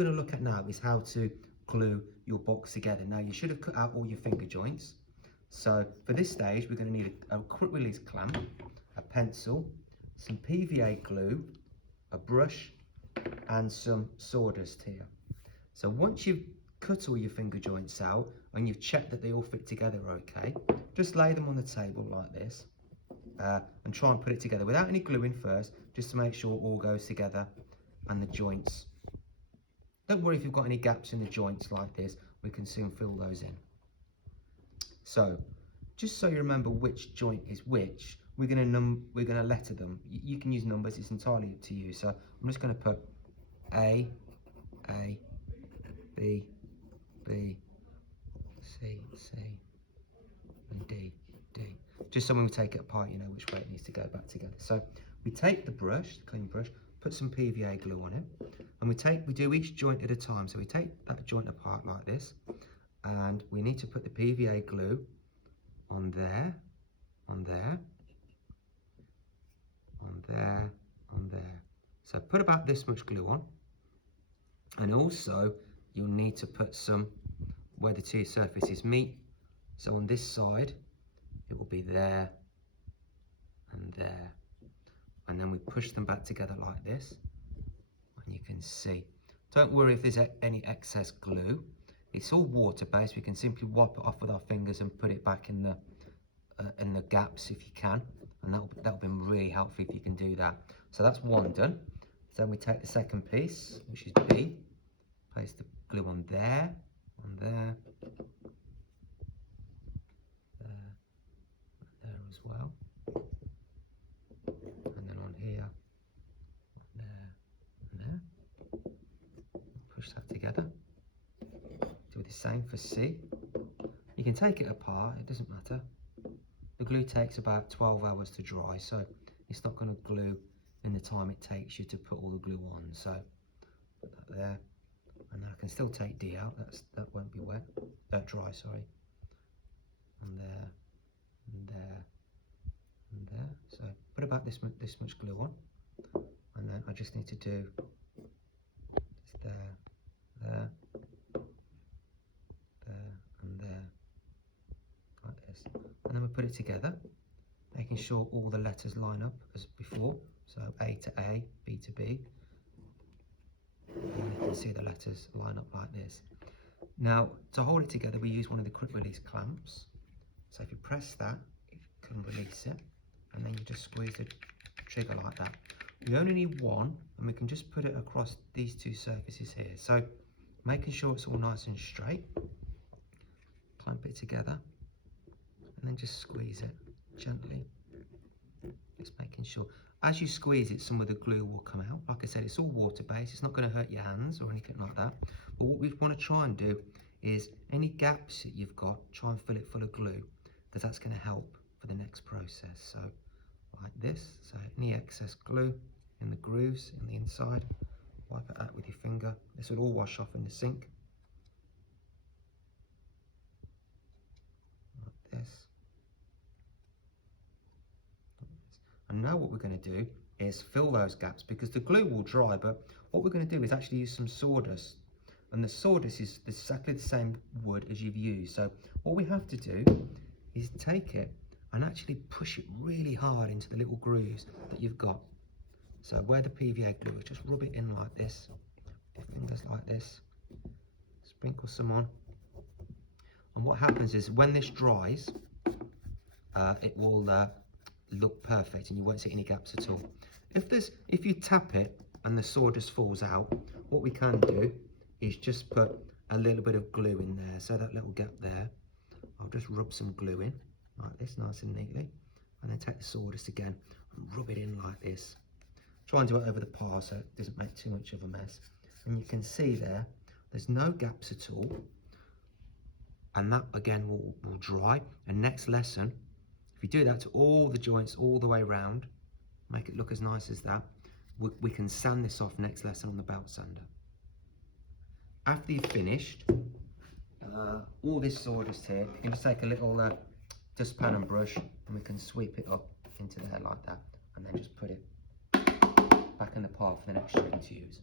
we're going to look at now is how to glue your box together. Now you should have cut out all your finger joints. So for this stage, we're going to need a quick release clamp, a pencil, some PVA glue, a brush, and some sawdust here. So once you've cut all your finger joints out and you've checked that they all fit together okay, just lay them on the table like this and try and put it together without any gluing first, just to make sure it all goes together and the joints. Don't worry if you've got any gaps in the joints like this, we can soon fill those in. So just so you remember which joint is which, we're going to letter them. You can use numbers, it's entirely up to you. So I'm just going to put A, B, B, C, and D. Just so when we take it apart, you know which way it needs to go back together. So we take the brush, the clean brush, put some PVA glue on it, and we do each joint at a time. So we take that joint apart like this, and we need to put the PVA glue on there, on there, on there, on there. So put about this much glue on, and also you'll need to put some where the two surfaces meet. So on this side, it will be there and there. And then we push them back together like this. And you can see. Don't worry if there's any excess glue. It's all water-based. We can simply wipe it off with our fingers and put it back in the gaps if you can. And that'll be really helpful if you can do that. So that's one done. Then we take the second piece, which is B. Place the glue on there, there as well, and then on here, there, and there. Push that together. Do the same for C. You can take it apart, it doesn't matter. The glue takes about 12 hours to dry, so it's not going to glue in the time it takes you to put all the glue on. So put that there, and then I can still take D out. That won't be wet, dry, sorry. And there, and there, and there. So put about this much glue on, and then I just need to do this there, there, and there, like this. And then we put it together, making sure all the letters line up as before. So A to A, B to B. And you can see the letters line up like this. Now, to hold it together, we use one of the quick release clamps. So if you press that, you can release it, and then you just squeeze the trigger like that. We only need one, and we can just put it across these two surfaces here. So making sure it's all nice and straight, clamp it together, and then just squeeze it gently. Just making sure. As you squeeze it, some of the glue will come out. Like I said, it's all water-based. It's not going to hurt your hands or anything like that. But what we want to try and do is any gaps that you've got, try and fill it full of glue, because that's going to help for the next process. So like this. So any excess glue in the grooves in the inside, wipe it out with your finger. This will all wash off in the sink. Like this. And now what we're going to do is fill those gaps, because the glue will dry, but what we're going to do is actually use some sawdust. And the sawdust is exactly the same wood as you've used. So what we have to do is take it and actually push it really hard into the little grooves that you've got. So where the PVA glue is, just rub it in like this, your fingers like this, sprinkle some on. And what happens is when this dries, it will look perfect and you won't see any gaps at all. If you tap it and the sawdust falls out, what we can do is just put a little bit of glue in there. So that little gap there, I'll just rub some glue in like this, nice and neatly, and then take the sawdust again and rub it in like this. Try and do it over the par so it doesn't make too much of a mess. And you can see there's no gaps at all, and that again will dry. And next lesson, if you do that to all the joints all the way around, make it look as nice as that, we can sand this off next lesson on the belt sander. After you've finished all this sawdust here, you can just take a little dustpan and brush, and we can sweep it up into there like that, and then just put it back in the pile for the next string to use.